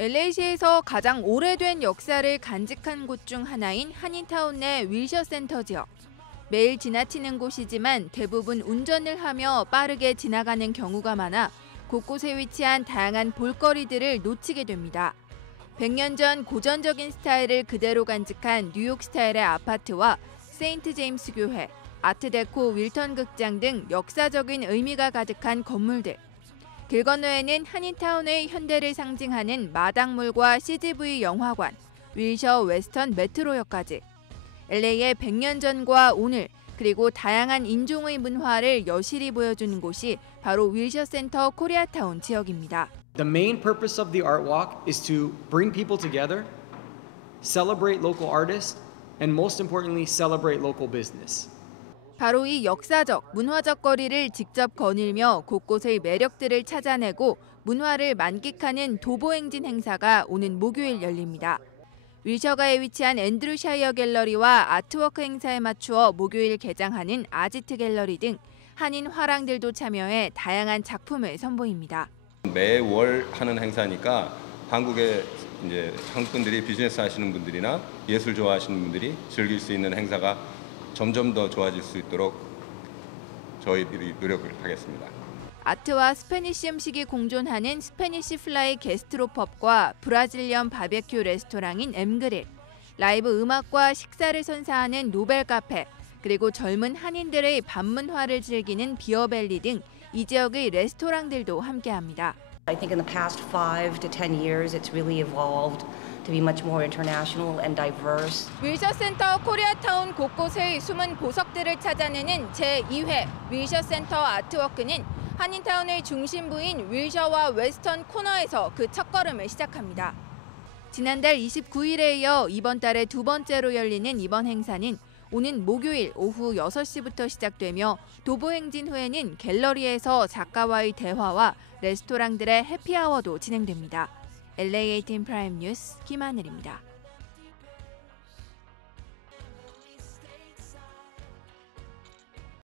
LA시에서 가장 오래된 역사를 간직한 곳 중 하나인 한인타운 내 윌셔 센터 지역. 매일 지나치는 곳이지만 대부분 운전을 하며 빠르게 지나가는 경우가 많아 곳곳에 위치한 다양한 볼거리들을 놓치게 됩니다. 100년 전 고전적인 스타일을 그대로 간직한 뉴욕 스타일의 아파트와 세인트 제임스 교회, 아트데코 윌턴 극장 등 역사적인 의미가 가득한 건물들. 길 건너에는 한인타운의 현대를 상징하는 마당물과 CGV 영화관, 윌셔 웨스턴 메트로역까지. LA의 100년 전과 오늘, 그리고 다양한 인종의 문화를 여실히 보여주는 곳이 바로 윌셔 센터 코리아타운 지역입니다. The main purpose of the art walk is to bring people together, celebrate local artists, and most importantly, celebrate local business. 바로 이 역사적, 문화적 거리를 직접 거닐며 곳곳의 매력들을 찾아내고 문화를 만끽하는 도보행진 행사가 오는 목요일 열립니다. 윌셔가에 위치한 앤드루 샤이어 갤러리와 아트워크 행사에 맞추어 목요일 개장하는 아지트 갤러리 등 한인 화랑들도 참여해 다양한 작품을 선보입니다. 매월 하는 행사니까 한국의 이제 한국 분들이 비즈니스 하시는 분들이나 예술 좋아하시는 분들이 즐길 수 있는 행사가 점점 더 좋아질 수 있도록 저희들이 노력을 하겠습니다. 아트와 스페니쉬 음식이 공존하는 스페니쉬 플라이 게스트로펍과 브라질리언 바베큐 레스토랑인 엠그릴, 라이브 음악과 식사를 선사하는 노벨 카페, 그리고 젊은 한인들의 밤문화를 즐기는 비어밸리 등 이 지역의 레스토랑들도 함께합니다. I think in the past five to ten years, it's really evolved to be much more international and diverse. 윌셔 센터 코리아타운 곳곳의 숨은 보석들을 찾아내는 제2회 윌셔 센터 아트워크는 한인타운의 중심부인 윌셔와 웨스턴 코너에서 그 첫걸음을 시작합니다. 지난달 29일에 이어 이번 달에 두 번째로 열리는 이번 행사는 오는 목요일 오후 6시부터 시작되며 도보 행진 후에는 갤러리에서 작가와의 대화와 레스토랑들의 해피아워도 진행됩니다. LA18 프라임 뉴스 김하늘입니다.